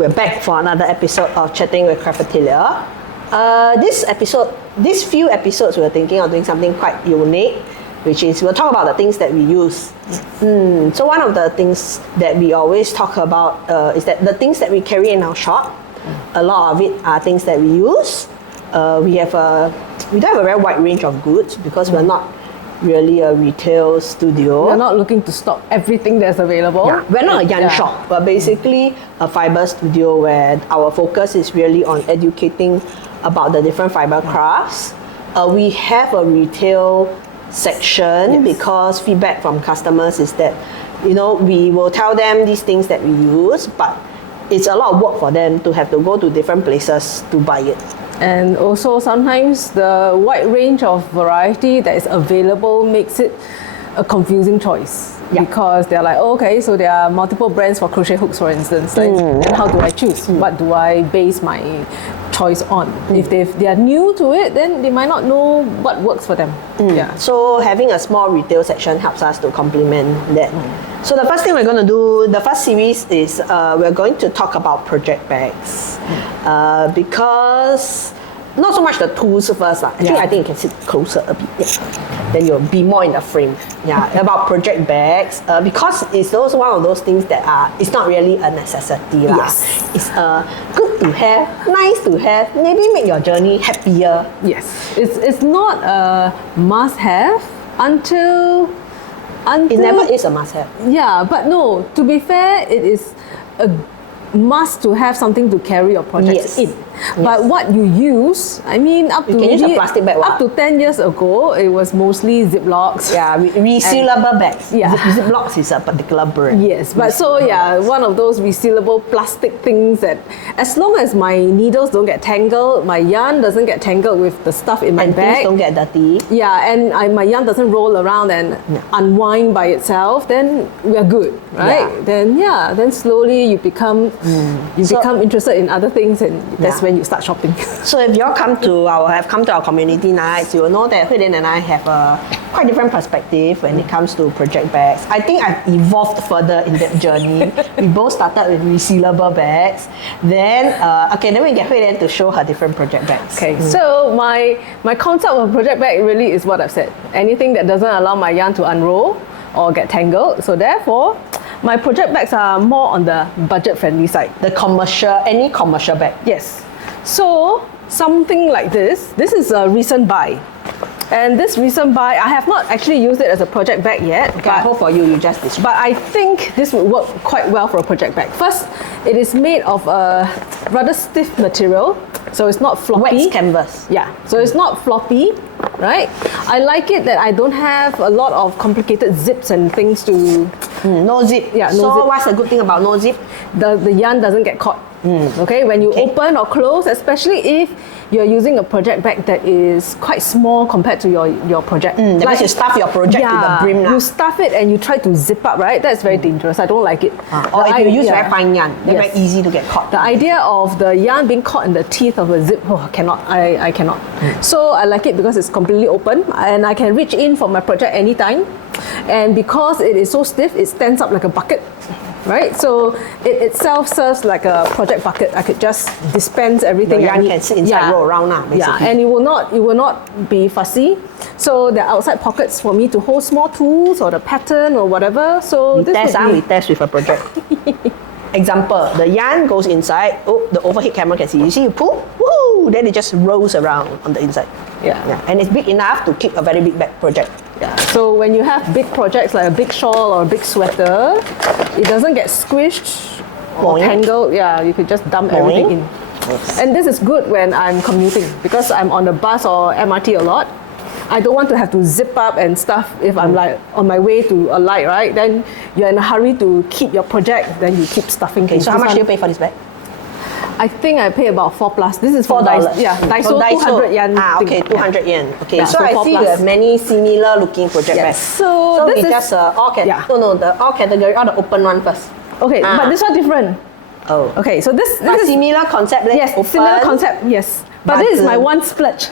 we're back for another episode of Chatting with Atelier. These few episodes, we're thinking of doing something quite unique, which is we'll talk about the things that we use. So one of the things that we always talk about is that the things that we carry in our shop, a lot of it are things that we use. We don't have a very wide range of goods because we're not really a retail studio. We're not looking to stock everything that's available. Yeah, we're not a yarn shop, but basically a fiber studio where our focus is really on educating about the different fiber crafts. We have a retail section because feedback from customers is that, we will tell them these things that we use, but it's a lot of work for them to have to go to different places to buy it. And also sometimes the wide range of variety that is available makes it a confusing choice. Yeah. Because they're like, okay, so there are multiple brands for crochet hooks, for instance. And how do I choose? What do I base my choice on? If they are new to it, then they might not know what works for them. Yeah. So having a small retail section helps us to complement that. So the first thing we're going to do, the first series is we're going to talk about project bags. Because not so much the tools first. Actually, I think you can sit closer a bit. Yeah. Then you'll be more in the frame. Yeah, about project bags. Because it's also one of those things that it's not really a necessity. Yes. It's good to have, nice to have, maybe make your journey happier. Yes. It's not a must-have until it never is a must-have. Yeah, but no, to be fair, it is a must to have something to carry your projects in. But what you use, I mean, up to use a plastic bag. Up to 10 years ago, it was mostly Ziplocs. Yeah, resealable bags. Yeah. Ziplocs is a particular brand. Yes, but one of those resealable plastic things that as long as my needles don't get tangled, my yarn doesn't get tangled with the stuff in my bag. Things don't get dirty. Yeah, and my yarn doesn't roll around and unwind by itself, then we are good, right? Yeah. Then slowly you become interested in other things, and that's when you start shopping. So if you all have come to our community nights, you will know that Hui Lin and I have a quite different perspective when it comes to project bags. I think I've evolved further in that journey. We both started with resealable bags. Then we get Hui Lin to show her different project bags. Okay, so my concept of project bag really is what I've said. Anything that doesn't allow my yarn to unroll or get tangled. So therefore, my project bags are more on the budget-friendly side. Any commercial bag. Yes. So something like this is a recent buy. And this recent buy, I have not actually used it as a project bag yet. Okay, I hope for you just described. But I think this would work quite well for a project bag. First, it is made of a rather stiff material, so it's not floppy. Wax canvas. Yeah, so it's not floppy, right? I like it that I don't have a lot of complicated zips and things to... No zip. Yeah, no so zip. What's the good thing about no zip? The yarn doesn't get caught. Okay, when you open or close, especially if you're using a project bag that is quite small compared to your project. That means you stuff your project to the brim. You stuff it and you try to zip up, right? That's very dangerous. I don't like it. Or if you use very fine yarn, they're very easy to get caught. The idea of the yarn being caught in the teeth of a zip, I cannot. I cannot. So I like it because it's completely open and I can reach in for my project anytime. And because it is so stiff, it stands up like a bucket. Right, so it itself serves like a project bucket. I could just dispense everything. Your yarn can sit inside, roll around basically. Yeah, and it will not be fussy. So there are outside pockets for me to hold small tools or the pattern or whatever. So we test with a project. Example, the yarn goes inside. Oh, the overhead camera can see. You see, you pull, woo, then it just rolls around on the inside. Yeah, and it's big enough to keep a very big bag project. Yeah. So when you have big projects like a big shawl or a big sweater, it doesn't get squished or tangled. Yeah, you could just dump everything in. Yes. And this is good when I'm commuting because I'm on the bus or MRT a lot. I don't want to have to zip up and stuff if I'm like on my way to a light, right? Then you're in a hurry to keep your project, then you keep stuffing things. So how much do you pay for this bag? I think I pay about $4+. This is $4. Daiso 200 yen. Okay, 200 yen. Okay, yeah, so I see you have many similar looking project bags. So this is just all category. The all category, all the open one first. Okay, but this one different. Oh. Okay, so this is similar concept. Yes, open, similar concept. Yes. But this is my one splurge.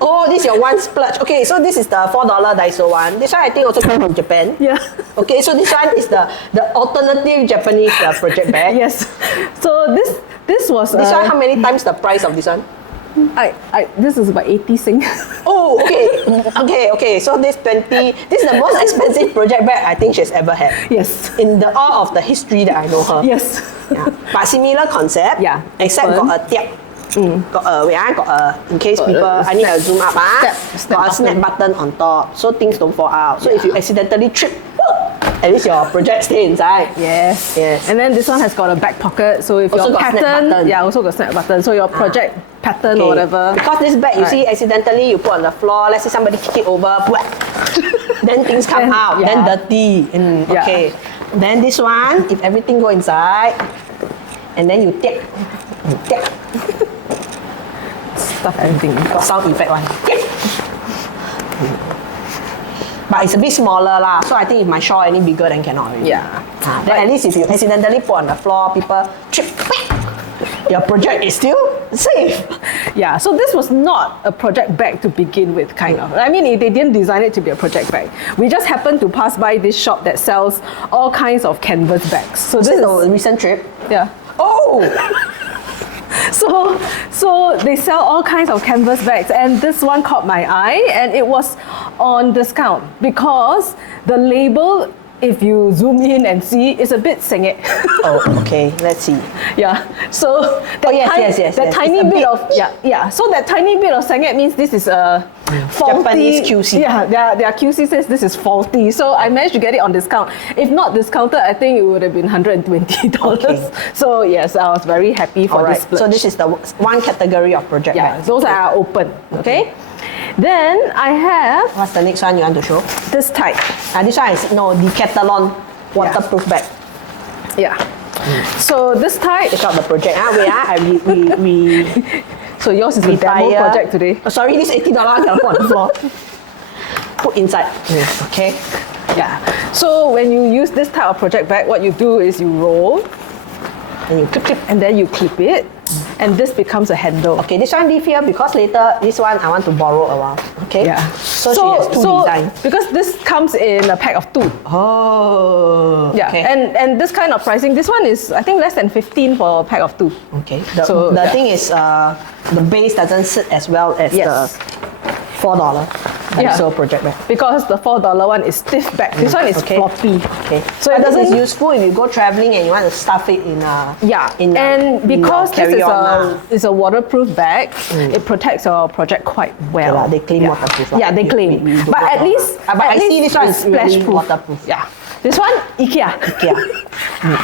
Oh, this is your one splurge. Okay, so this is the $4 Daiso one. This one I think also comes from Japan. Yeah. Okay, so this one is the alternative Japanese project bag. Yes. So This was This one, how many times the price of this one? this is about 80 Sing. Oh, okay. So this is the most expensive project bag I think she's ever had. Yes. In all of the history that I know her. Yes. Yeah. But similar concept. Yeah. Except Open. got a tiap. Got a in case people I need to zoom up. Got a snap button on top, so things don't fall out. So if you accidentally trip, at least your project stay inside. Yes. Yes. And then this one has got a back pocket, so if Also your got snap pattern, button. also got snap button. So your project pattern or whatever. Because this bag, you see, accidentally you put on the floor. Let's say somebody kick it over, then things come out. Then dirty. Okay. Then this one, if everything go inside, and then you take. Stuff everything. Got sound effect one. But it's a bit smaller lah, so I think if my shawl any bigger, then cannot already. Yeah. Then at least if you accidentally put on the floor, people trip. Your project is still safe. Yeah, so this was not a project bag to begin with, kind of. I mean, they didn't design it to be a project bag. We just happened to pass by this shop that sells all kinds of canvas bags. So This this is is a recent trip. yeah. Oh! So they sell all kinds of canvas bags, and this one caught my eye, and it was on discount because the label, if you zoom in and see, is a bit sengek. Oh, okay. Let's see. Yeah. So that yes. That It's tiny a bit bit- of So that tiny bit of sengek means this is a faulty. Japanese QC. Yeah, their QC says this is faulty. So I managed to get it on discount. If not discounted, I think it would have been $120. Okay. So yes, I was very happy for All right. this splurge. So this is the one category of project yeah, bags. those are open. Okay. Then I have What's the next one you want to show? this type. This one is Decathlon waterproof bag. Yeah. So this type. Check out the project. We So yours is a demo Retire. project today. Oh, sorry, this $80 I cannot put on the floor. Put inside. Okay. Yeah. So when you use this type of project bag, what you do is you roll, And you clip. and then you clip it, and this becomes a handle. Okay, this one leave here because later this one I want to borrow a while. Okay. Yeah. So she has two designs. Because this comes in a pack of 2. Oh. Yeah. Okay. And this kind of pricing, this one is I think less than 15 for a pack of 2. Okay. So, the yeah. thing is, the base doesn't sit as well as Yes. the $4 Daiso project bag. Because the $4 one is stiff back. This one is Okay. floppy. Okay. So But it this is doesn't. useful if you go traveling and you want to stuff it in a And because this is carry-on is a waterproof bag, it protects your project quite well. lah, they claim waterproof lah. Yeah, they claim. We don't But know at how least, lah. But I see this one it's is really splash-proof. waterproof. Yeah. This one, IKEA. Yeah.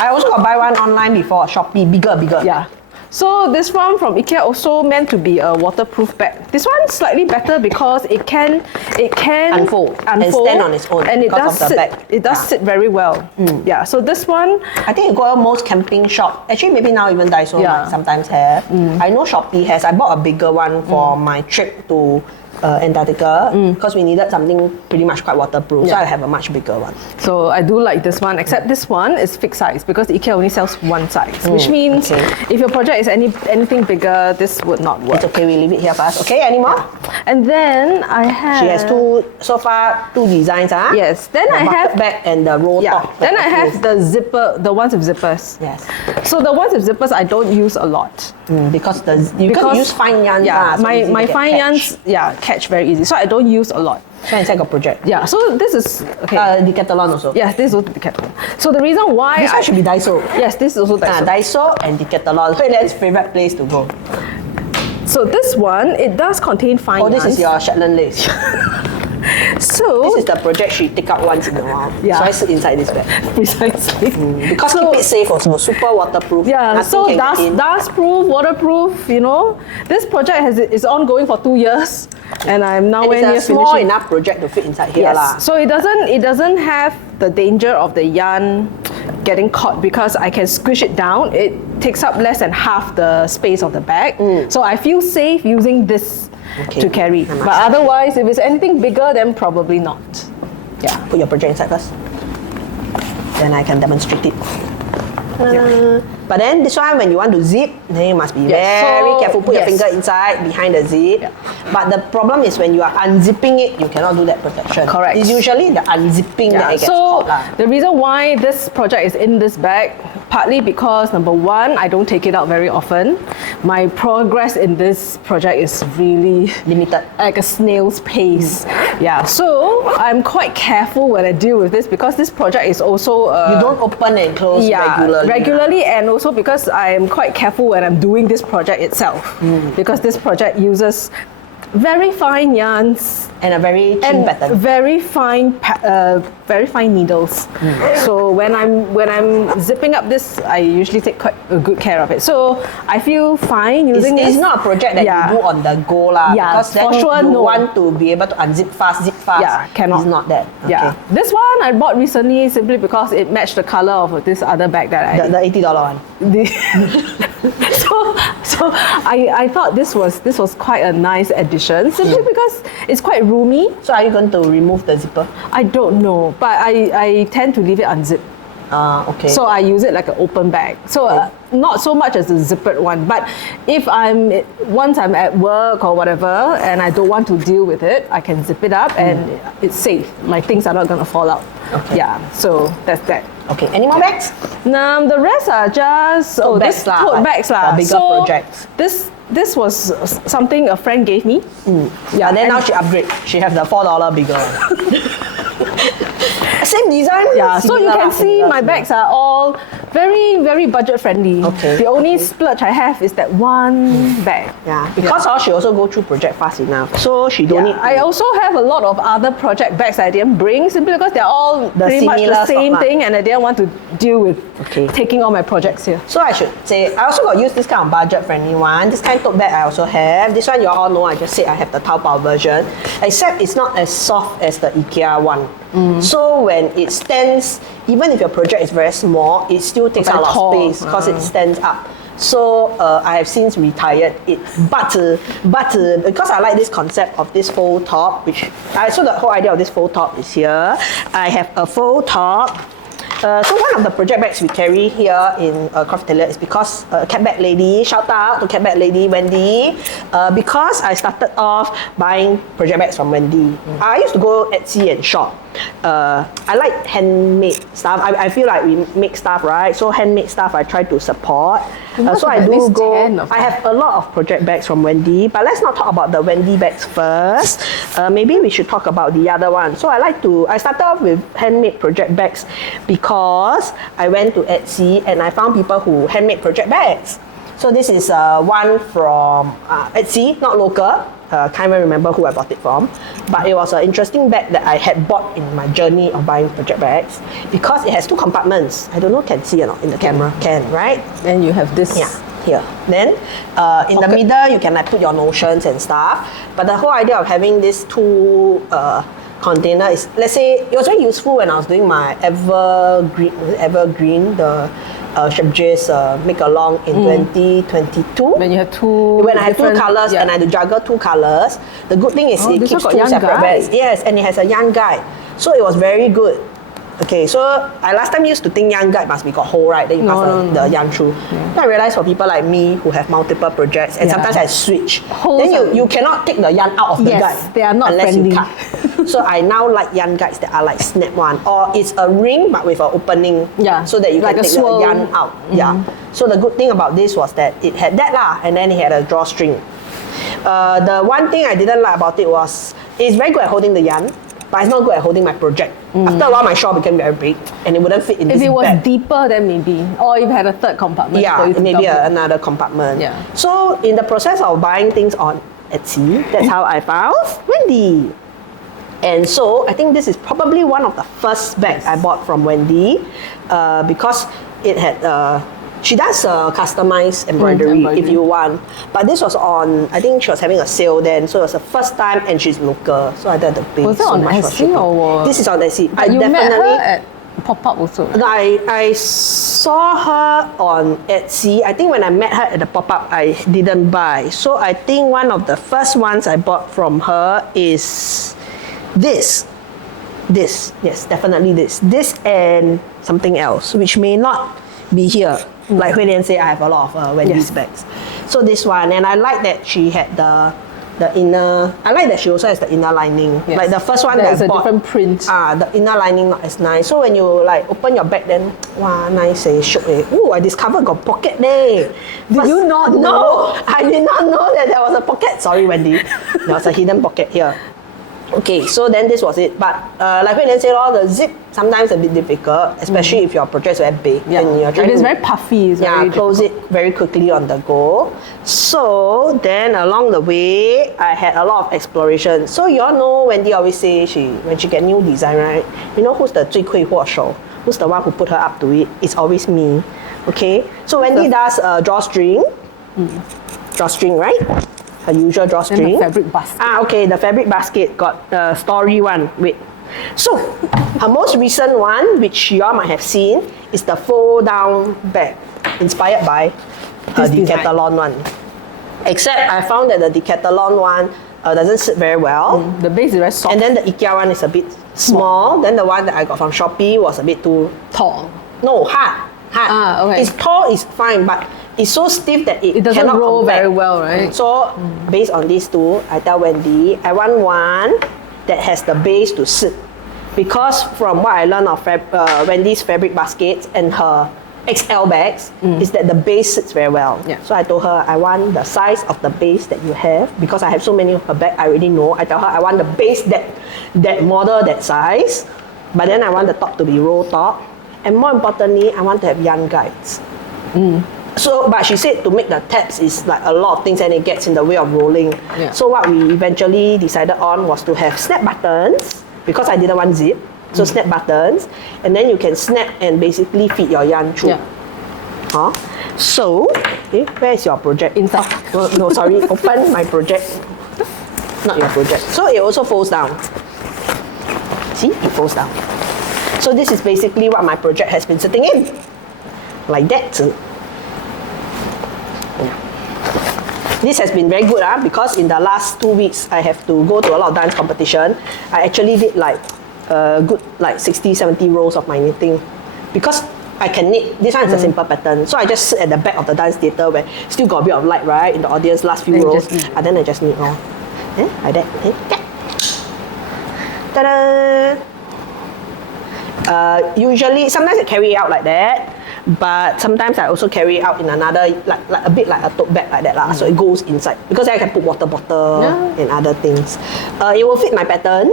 I also got buy one online before, Shopee, bigger. Yeah. So this one from IKEA also meant to be a waterproof bag. This one slightly better because it can Unfold and stand on its own and it because does of the sit. bag. It does sit very well. Yeah. So this one, I think you go to most camping shop. Actually, maybe now even Daiso Yeah. might sometimes have. I know Shopee has. I bought a bigger one for my trip to Antarctica because we needed something pretty much quite waterproof. So I have a much bigger one. so I do like this one. Except this one is fixed size because IKEA only sells one size, which means okay. if your project is anything bigger, this would not work. It's okay, we leave it here first. Okay, anymore? And then I have. She has so far two designs. Yes. Then the I bucket have. bag and the roll Yeah. top. Then I have the zipper, the ones with zippers. Yes. So the ones with zippers I don't use a lot. Because you use fine yarns. Yeah, so easy to my get fine catch. yarns catch very easy. So I don't use a lot. So inside got project. Yeah. So this is okay. Decathlon also. Yes, this is also Decathlon. So the reason why This one should be Daiso. Yes, this is also Daiso. Daiso and Decathlon. Let's favorite place to go. So this one, it does contain fine This yarns. is your Shetland lace. So This is the project she take out once in a while. Yeah. So I sit inside this bag. precisely. Because keep it safe also. Super waterproof. Yeah, Nothing so can get in. dust proof, waterproof, This project is ongoing for 2 years and I'm now And near it's a small finishing. enough project to fit inside here. lah. So it doesn't have the danger of the yarn getting caught because I can squish it down. It takes up less than half the space of the bag. So I feel safe using this to carry. I'm But otherwise, if it's anything bigger, then probably not. Yeah. Put your project inside first. Then I can demonstrate it. But then this one, when you want to zip, then you must be very careful. Put your finger inside, behind the zip. But the problem is when you are unzipping it, you cannot do that protection. Correct. It's usually the unzipping that it gets caught. The reason why this project is in this bag, partly because number one, I don't take it out very often. My progress in this project is really Limited. like a snail's pace. Yeah, so I'm quite careful when I deal with this because this project is also You don't open and close regularly, and also because I am quite careful when I'm doing this project itself, because this project uses very fine yarns and a very thin pattern. very fine needles. So when I'm zipping up this, I usually take quite a good care of it. So I feel fine using It's this. not a project that you do on the go lah. Yeah, because then for sure, you no. want to be able to unzip fast, zip fast. Yeah, cannot. It's not that. Okay. Yeah, this one I bought recently simply because it matched the color of this other bag that I. The $80 one. So I thought this was quite a nice addition simply because it's quite roomy. So are you going to remove the zipper? I don't know, but I tend to leave it unzipped. Okay. So I use it like an open bag. So not so much as a zippered one, but if once I'm at work or whatever and I don't want to deal with it, I can zip it up and it's safe. My things are not going to fall out. Okay. Yeah, so that's that. Okay. Any more bags? The rest are just Tote bags this lah, tote but bags lah. for bigger So projects. This was something a friend gave me. Yeah. And then now she upgrade. She have the $4 bigger one. Same design. Yeah, so you similar can lah, see similar, my similar. bags are all very, very budget friendly. Okay, The only splurge I have is that one bag. Yeah, because she also go through project fast enough, so she don't need. I also have a lot of other project bags I didn't bring simply because they're all pretty much similar the same stock lah. thing and I didn't want to deal with Okay. taking all my projects here. So I should say, I also got use this kind of budget-friendly one. This kind of tote bag I also have. This one you all know, I just said I have the Taobao version. Except it's not as soft as the IKEA one. So when it stands, even if your project is very small, it still takes a Very lot of tall. space because it stands up. So I have since retired it, but because I like this concept of this faux top, so the whole idea of this faux top is here. I have a faux top. So one of the project bags we carry here in Craft Atelier is because cat bag lady, shout out to cat bag lady Wendy, because I started off buying project bags from Wendy. I used to go Etsy and shop. I like handmade stuff. I feel like we make stuff, right? So handmade stuff I try to support. So I have at do least go. 10 of I them. have a lot of project bags from Wendy, but let's not talk about the Wendy bags first. Maybe we should talk about the other one. So I started off with handmade project bags because I went to Etsy and I found people who handmade project bags. So this is one from Etsy, not local. Can't even remember who I bought it from, but it was an interesting bag that I had bought in my journey of buying project bags because it has two compartments. I don't know, can see or not in the camera? Can, right? Then you have this. Yeah, here. Then in the middle you can like put your notions and stuff. But the whole idea of having these two container is, let's say, it was very useful when I was doing my evergreen, the Shabjis make along in 2022. When you have two. When I have two different- colors and I had to juggle two colors, the good thing is it this keeps one got two yarn separate guide. bags. Yes, and it has a yarn guide. So it was very good. Okay, so I last time used to think yarn guide must be got hole, right? Then you pass the yarn through. Then I realized for people like me who have multiple projects and Yeah. sometimes I switch, Holes then are- you cannot take the yarn out of the Yes, guide. they are not unless friendly. you cut. So I now like yarn guides that are like snap one, or it's a ring but with an opening, Yeah, so that you like can a take swirl. the yarn out. Yeah. So the good thing about this was that it had that lah, and then it had a drawstring. The one thing I didn't like about it was it's very good at holding the yarn, but it's not good at holding my project. After a while, my shawl became very big, and it wouldn't fit in If this it was bag. deeper, then maybe. Or if it had a third compartment. Yeah, for you to maybe dump it. another compartment. Yeah. So in the process of buying things on Etsy, that's how I found Wendy. And so I think this is probably one of the first bags I bought from Wendy because it had she does customized embroidery if you want. But this was on, I think she was having a sale then, so it was the first time and she's local. So I had to pay Was it so on much for Etsy shipping. or was- This is on Etsy. But you met her at pop-up also. No, I saw her on Etsy. I think when I met her at the pop-up, I didn't buy. So I think one of the first ones I bought from her is this. This, yes, definitely this. This and something else, which may not be here. Like Hui Lian say, I have a lot of Wendy's bags. So this one, and I like that she had the inner. I like that she also has the inner lining. Yes. Like the first one There's that I a bought. different print. The inner lining not as nice. So when you like open your bag, then wow, nice shiok Ooh, I discovered got pocket there. Did you not No, know? I did not know that there was a pocket. Sorry, Wendy. There was a hidden pocket here. Okay, so then this was it. But like Hui Lian said, the zip sometimes a bit difficult, especially if your project is very big and you're trying It is to very puffy. It's very close it very quickly on the go. So then along the way, I had a lot of exploration. So you all know Wendy always say when she get new design, right? You know who's the 最会货手? Who's the one who put her up to it? It's always me. Okay, so Wendy does drawstring. Drawstring, right? Her usual drawstring. And the fabric basket. Okay, the fabric basket got the story one. Wait. So, her most recent one, which you all might have seen, is the fold down bag, inspired by her Decathlon one. Except I found that the Decathlon one doesn't sit very well. The base is very soft. And then the IKEA one is a bit small. Then the one that I got from Shopee was a bit too tall. No, hard. Okay. It's tall, it's fine, but it's so stiff that it doesn't cannot roll compact. very well, right? So based on these two, I tell Wendy, I want one that has the base to sit. Because from what I learned of Wendy's fabric baskets and her XL bags, is that the base sits very well. Yeah. So I told her I want the size of the base that you have. Because I have so many of her bags, I already know. I tell her I want the base that model, that size. But then I want the top to be roll top. And more importantly, I want to have yarn guides. So, but she said to make the tabs is like a lot of things and it gets in the way of rolling. Yeah. So what we eventually decided on was to have snap buttons because I didn't want zip. So snap buttons, and then you can snap and basically feed your yarn through. Yeah. So, where is your project? Inside. No, sorry, open my project. Not your project. So it also folds down. See, it folds down. So this is basically what my project has been sitting in. Like that. This has been very good because in the last 2 weeks I have to go to a lot of dance competition. I actually did like good like 60-70 rows of my knitting because I can knit. This one is a simple pattern, so I just sit at the back of the dance theatre where still got a bit of light right in the audience last few rows, and then I just knit like that. Ta-da! Usually, sometimes I carry it out like that. But sometimes I also carry it out in another, like a bit like a tote bag like that lah. So it goes inside because I can put water bottle and other things. It will fit my pattern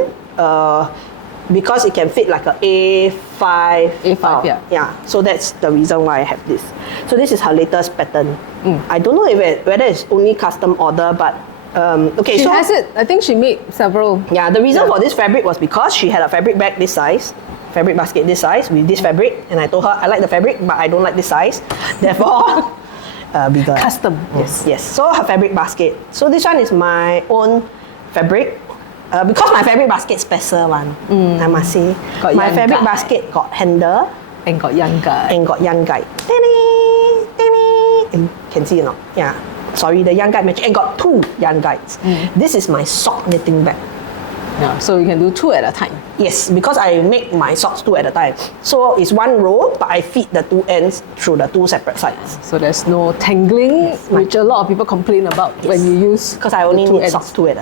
because it can fit like a A5. A5, yeah. So that's the reason why I have this. So this is her latest pattern. I don't know whether it's only custom order, but okay. She so has it. I think she made several. Yeah, the reason for this fabric was because she had a fabric bag this size. Fabric basket this size with this fabric, and I told her I like the fabric but I don't like this size, therefore bigger. Custom. Yes. So her fabric basket. So this one is my own fabric because my fabric basket special one. I must say Got my yarn fabric guide. basket got handle And got yarn guide. and got yarn guide. Can see or not? Yeah. Sorry, the yarn guide match and got 2 yarn guides. This is my sock knitting bag. Yeah, so you can do 2 at a time. Yes, because I make my socks 2 at a time. So it's 1 row, but I feed the 2 ends through the 2 separate sides. So there's no tangling, which a lot of people complain about when you use. Because I only the 2 knit ends. socks 2 at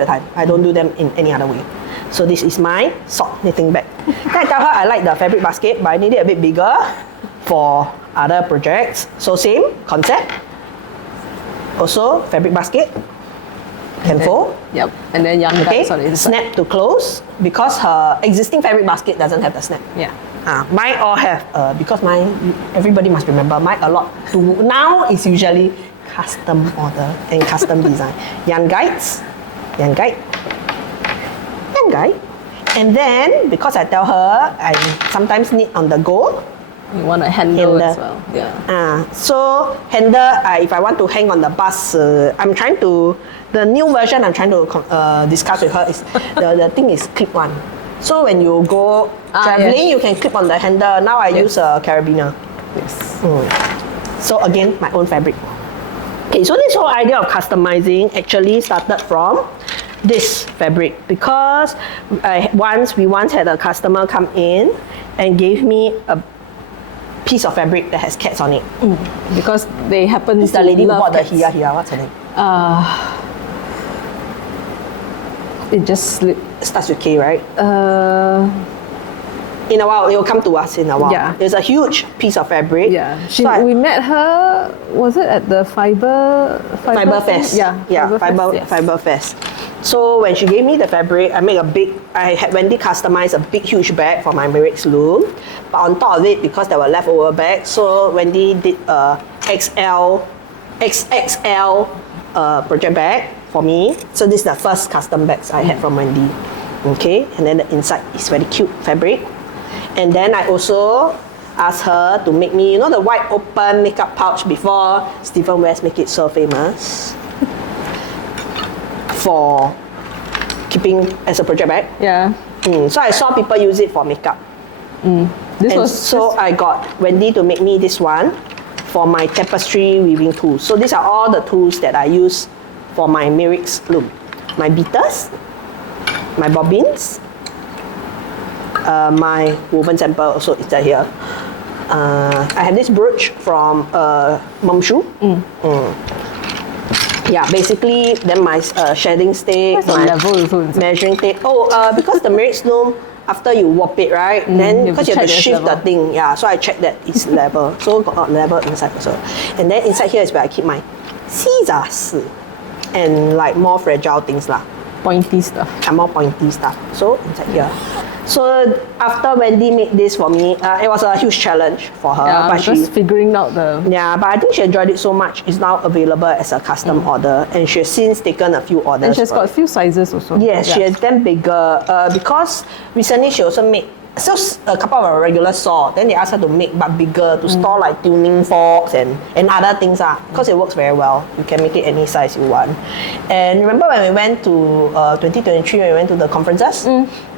a time. I don't do them in any other way. So this is my sock knitting bag. Then I tell her I like the fabric basket, but I need it a bit bigger for other projects. So same concept. Also fabric basket. Can fold. Yep. And then yarn guides on the inside. Snap to close because her existing fabric basket doesn't have the snap. Yeah. Mine all have because mine everybody must remember mine a lot. Now it's usually custom order and custom design. Yarn guides, yarn guide, and then because I tell her I sometimes knit on the go. You want a handle as well. Yeah. So handle, if I want to hang on the bus, I'm trying to, the new version I'm trying to discuss with her is, the thing is clip on. So when you go traveling, you can clip on the handle. Now I use a carabiner. Yes. So again, my own fabric. Okay, so this whole idea of customizing actually started from this fabric because we once had a customer come in and gave me piece of fabric that has cats on it. Because they happen It's to the lady who love bought the cats. Hiya. What's her name? It just slipped. It starts with K, right? Uh, In a while, it will come to us in a while. Yeah. It's a huge piece of fabric. yeah. So We met her, was it at the Fiber Fest. Yeah. Fest. Fiber Fest. So when she gave me the fabric, I had Wendy customize a big, huge bag for my Merix loom. But on top of it, because there were leftover bags, so Wendy did a XXL project bag for me. So this is the first custom bags I had from Wendy. Okay, and then the inside is very cute fabric. And then I also asked her to make me, the wide open makeup pouch before Stephen West make it so famous for keeping as a project bag. Yeah. So I saw people use it for makeup. I got Wendy to make me this one for my tapestry weaving tools. So these are all the tools that I use for my Merix loom. My beaters, my bobbins, my woven sample also is here. I have this brooch from Mom Shu. Yeah, basically then my shedding stick, What's the my level also inside? measuring tape. Because the Merix loom, after you warp it, right? Then because you have to check shift it's the level. thing, so I check that it's level. So got level inside also. And then inside here is where I keep my scissors and like more fragile things lah. Pointy stuff. And more pointy stuff. So inside here. So after Wendy made this for me, it was a huge challenge for her. Yeah, but just figuring out the... yeah, but I think she enjoyed it so much. It's now available as a custom order, and she has since taken a few orders. And she's for got it. a few sizes also. Yes, she has them bigger because recently she also made a couple of regular saw. Then they asked her to make but bigger to store like tuning forks and other things because it works very well. You can make it any size you want. And remember when we went to 2023 when we went to the conferences?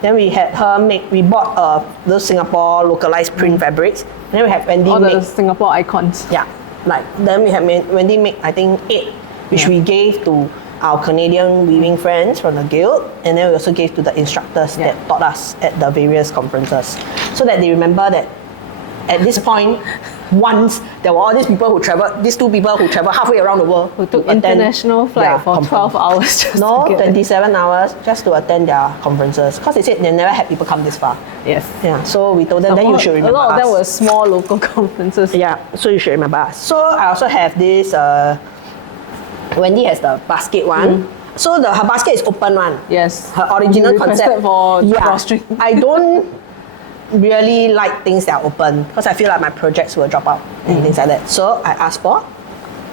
Then we had her make. We bought those Singapore localized print fabrics. And then we had Wendy All make. the Singapore icons. Yeah, then we had Wendy make I think 8, which we gave to our Canadian weaving friends from the guild, and then we also gave to the instructors that taught us at the various conferences, so that they remember that at this point, once there were all these people who traveled, these 2 people who traveled halfway around the world, Who took to attend- international flight for 12 hours just No, to get 27 hours just to attend their conferences, because they said they never had people come this far. Yes. Yeah, so we told them, then you should remember A lot of them us. were small local conferences. Yeah, so you should remember us. So I also have this. Wendy has the basket one. So her basket is open one. Yes. Her original You requested concept for drawstring. I don't really like things that are open because I feel like my projects will drop out and things like that. So I asked for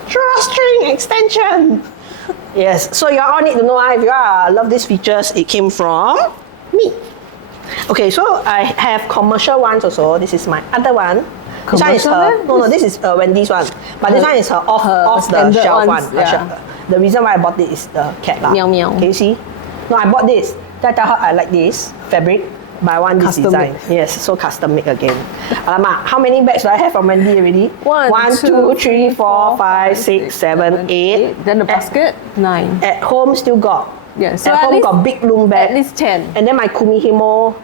drawstring extension. Yes. So you all need to know if you all love these features, it came from me. Okay, so I have commercial ones also. This is my other one. This one is Commercial her. one? No, this is Wendy's one. But this one is her off the standard shelf ones, one. yeah. The reason why I bought it is the cat lah. Meow meow. Can you see? No, I bought this. Then I tell her I like this fabric, but I want this Custom design. made. Yes, so custom made again. Alamak, how many bags do I have from Wendy already? 1, 2, 3, 4, 5, 6, 7, 8. Then the basket, 9. At home still got. Yeah, so at at home least- got big loom bag. At least 10. And then my kumihimo,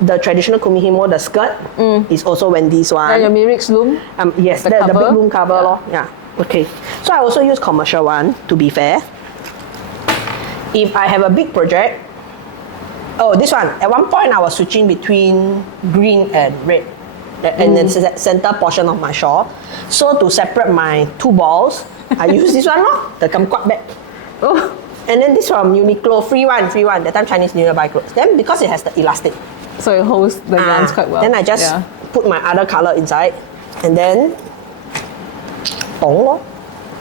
the traditional kumihimo, the skirt, is also Wendy's one. Then your Merix loom. Yes, The the big cover? loom cover lor. Yeah. Okay. So I also use commercial one, to be fair. If I have a big project, this one. At one point I was switching between green and red. And then the center portion of my shawl. So to separate my 2 balls, I use this one lor, the kumquat bag. Oh, And then this from Uniqlo, free one. That time Chinese New Year buy clothes. Then because it has the elastic, so it holds the yarns quite well. then I just put my other color inside, and then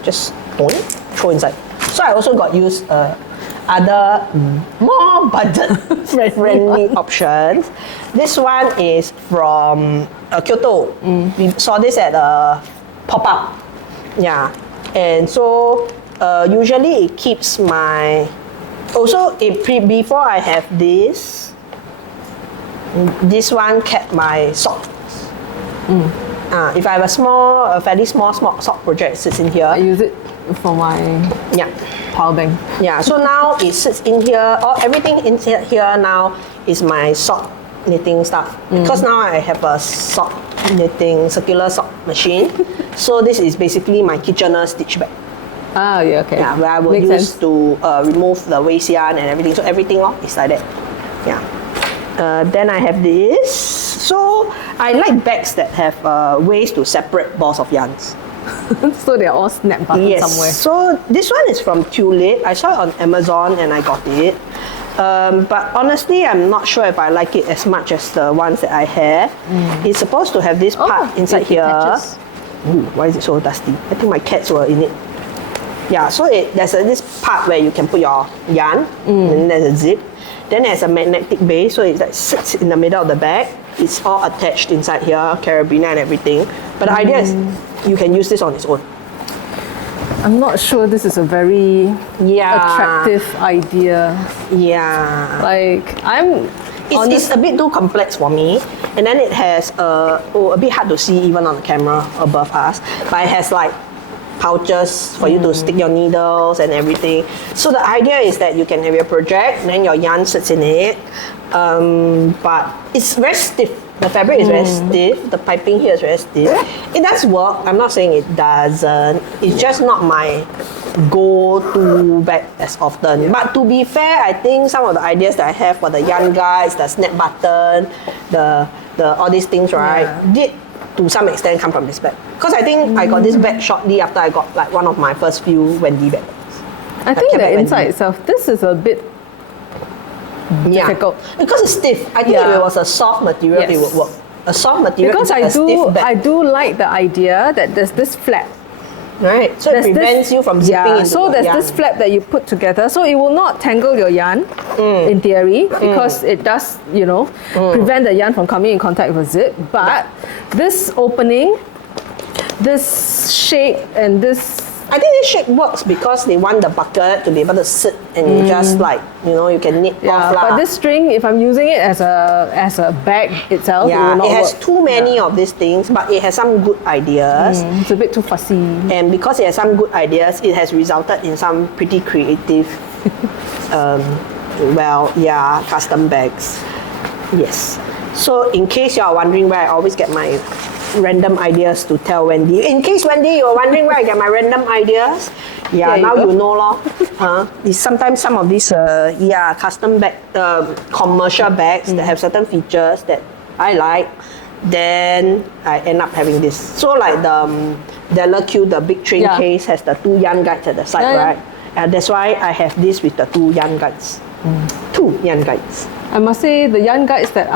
just throw inside. So I also got use other more budget friendly options. This one is from Kyoto. We saw this at a pop-up. Yeah, and so usually it keeps my. Also, before I have this one kept my socks. If I have a fairly small sock project, it sits in here. I use it for my power bank. Yeah, so now it sits in here. Everything in here now is my sock knitting stuff. Because now I have a sock knitting circular sock machine. So this is basically my Kitchener stitch bag. Ah, yeah, okay. Yeah, where I will Makes use sense. to remove the waste yarn and everything. So everything is like that. Yeah. Then I have this. So I like bags that have ways to separate balls of yarns. So they're all snap buttons Yes. somewhere. So this one is from Tulip. I saw it on Amazon and I got it. But honestly, I'm not sure if I like it as much as the ones that I have. It's supposed to have this part inside it here. attaches. Ooh, why is it so dusty? I think my cats were in it. Yeah, so there's this part where you can put your yarn, and then there's a zip. Then there's a magnetic base, so it like sits in the middle of the bag. It's all attached inside here, carabiner and everything. But the idea is you can use this on its own. I'm not sure this is a very Yeah. attractive idea. Yeah. Like, I'm It's a bit too complex for me, and then it has a bit hard to see even on the camera above us, but it has like pouches for you to stick your needles and everything. So the idea is that you can have your project, and then your yarn sits in it, but it's very stiff. The fabric is very stiff. The piping here is very stiff. It does work. I'm not saying it doesn't. It's just not my go-to bag as often. But to be fair, I think some of the ideas that I have for the yarn guides, the snap button, the all these things, right, did to some extent come from this bag. Because I think I got this bag shortly after I got like one of my first few Wendy bags. I think kept the it inside Wendy. itself, this is a bit difficult. Because it's stiff. I think if Yeah. it was a soft material, it Yes. would work. A soft material Because inside a stiff bag. I do like the idea that there's this flap. Right, so it There's prevents you from zipping into so the there's yarn. this flap that you put together, so it will not tangle your yarn in theory, because it does, prevent the yarn from coming in contact with zip. But this opening, this shape, and this, I think this shape works because they want the bucket to be able to sit and you just like, you can knit off lah. but this string, if I'm using it as a bag itself, it will yeah, not it has work. too many of these things, but it has some good ideas. It's a bit too fussy. And because it has some good ideas, it has resulted in some pretty creative, custom bags. Yes. So in case you are wondering where I always get my random ideas to tell Wendy. In case, Wendy, you're wondering where I get my random ideas, There you now go. you know lor. Sometimes some of these, custom bag, commercial bags that have certain features that I like, then I end up having this. So like the Della Q, the big train case, has the 2 yarn guides at the side, right? And that's why I have this with the 2 yarn guides. 2 yarn guides. I must say the yarn guides that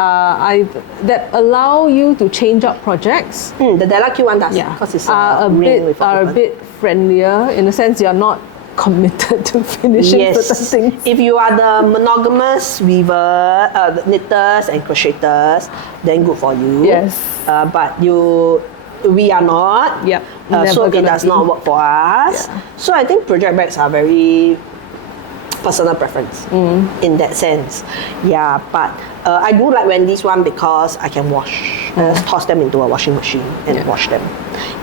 that allow you to change up projects The Della Q one does, because it's are a bit friendlier, in the sense you're not committed to finishing certain things. If you are the monogamous weaver, knitters and crocheters, then good for you. Yes. But we are not. Yep. So Never it gonna does be. not work for us. Yeah. So I think project bags are very personal preference in that sense. Yeah, but I do like Wendy's one because I can wash. I just toss them into a washing machine and wash them.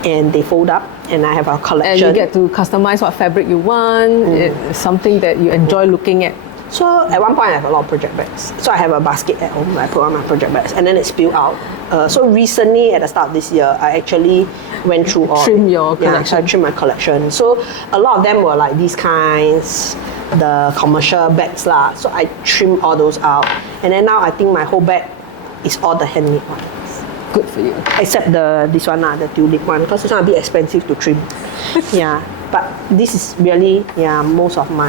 And they fold up, and I have a And collection. you get to customize what fabric you want. It's something that you enjoy looking at. So at one point I have a lot of project bags. So I have a basket at home where I put all my project bags, and then it spilled out. So recently at the start of this year, I actually went through all. Trim your so I collection. trimmed my collection. So a lot of them were like these kinds, the commercial bags lah. So I trimmed all those out, and then now I think my whole bag is all the handmade ones. Good for you. Except this one lah, the tulip one, because this one a bit expensive to trim. Yeah, but this is really most of my.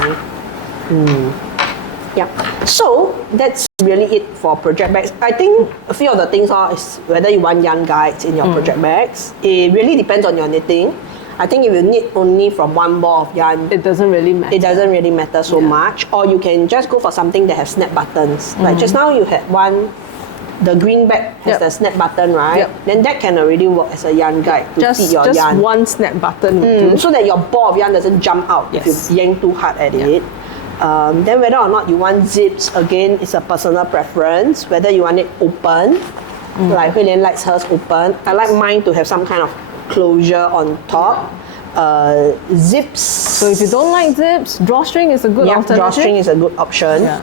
Yeah, so that's really it for project bags. I think a few of the things is whether you want yarn guides in your project bags. It really depends on your knitting. I think if you knit only from one ball of yarn, It doesn't really matter. it doesn't really matter so much. Or you can just go for something that has snap buttons. Like just now you had one, the green bag has Yep. the snap button, right? Yep. Then that can already work as a yarn guide to feed your Just yarn. one snap button would do. So that your ball of yarn doesn't jump out if Yes. you yank too hard at it. Then whether or not you want zips, again, it's a personal preference. Whether you want it open, like Hui Lian likes hers open. I like mine to have some kind of closure on top. Zips. So if you don't like zips, drawstring is a good alternative. Drawstring is a good option. Yeah.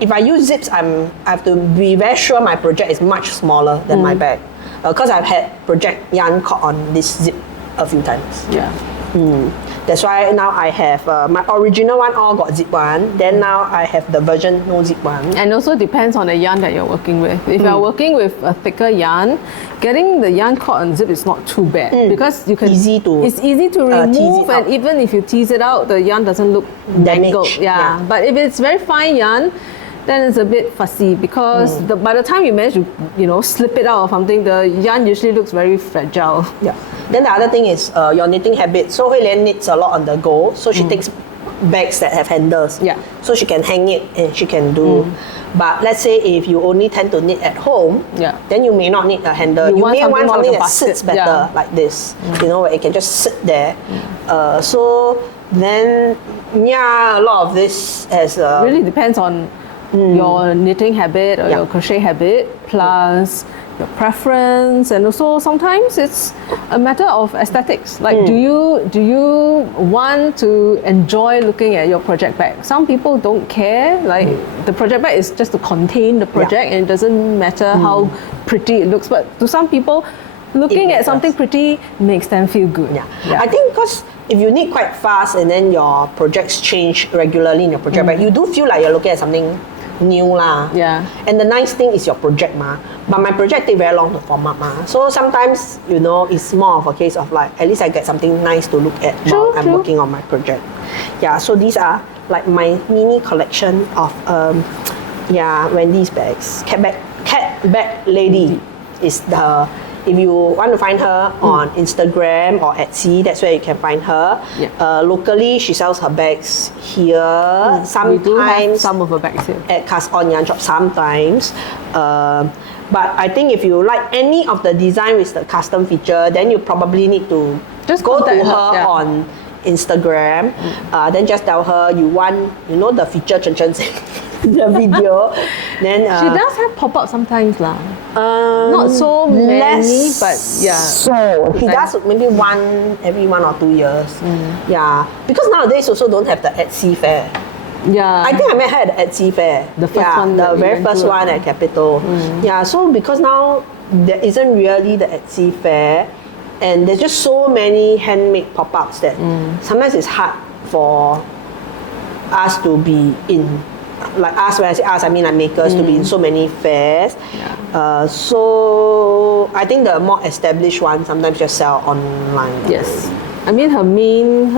If I use zips, I have to be very sure my project is much smaller than my bag. Because I've had project yarn caught on this zip a few times. Yeah. That's why now I have my original one all got zip one. Then now I have the version no zip one. And also depends on the yarn that you're working with. If you're working with a thicker yarn, getting the yarn caught on zip is not too bad because you can. It's easy to remove, tease it out. and even if you tease it out, the yarn doesn't look Damaged, mangled. Yeah. But if it's very fine yarn, then it's a bit fussy because by the time you manage to slip it out or something, the yarn usually looks very fragile. Yeah. Then the other thing is your knitting habit. So Hui Lian knits a lot on the go. So she takes bags that have handles. Yeah. So she can hang it and she can do. But let's say if you only tend to knit at home, then you may not need a handle. You may want something that sits better like this. Where it can just sit there. So then, a lot of this has really depends on your knitting habit or your crochet habit, plus your preference, and also sometimes it's a matter of aesthetics. Like, do you want to enjoy looking at your project bag? Some people don't care. Like, the project bag is just to contain the project, and it doesn't matter how pretty it looks. But to some people, looking at something pretty makes them feel good. I think because if you knit quite fast and then your projects change regularly in your project bag, you do feel like you're looking at something new lah. Yeah. And the nice thing is your project ma. But my project take very long to form up ma. So sometimes, it's more of a case of like, at least I get something nice to look at while I'm working on my project. Yeah, so these are like my mini collection of Wendy's bags. Cat bag lady is the. If you want to find her on Instagram or Etsy, that's where you can find her. Locally, she sells her bags here. Sometimes we do have some of her bags here at Cast On Yarn Shop. Sometimes, but I think if you like any of the design with the custom feature, then you probably need to just go to contact her on Instagram. Then just tell her you want, the feature Chen Chen said in the video. Then she does have pop-up sometimes lah. Not so many, but yeah. So he does maybe every 1 or 2 years. Yeah, because nowadays also don't have the Etsy fair. Yeah, I think I met her at the Etsy fair. The first one, the very first one at Capitol. Yeah, so because now there isn't really the Etsy fair, and there's just so many handmade pop-ups that sometimes it's hard for us to be in. Like us, when I say us, I mean like makers, to be in so many fairs. So I think the more established ones sometimes just sell online. Yes, I mean her main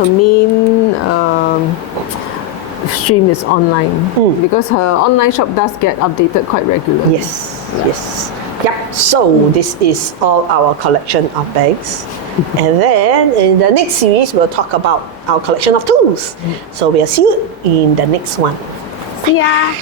stream is online because her online shop does get updated quite regularly. Yes. Yep. So this is all our collection of bags. And then in the next series, we'll talk about our collection of tools. So we'll see you in the next one. See ya!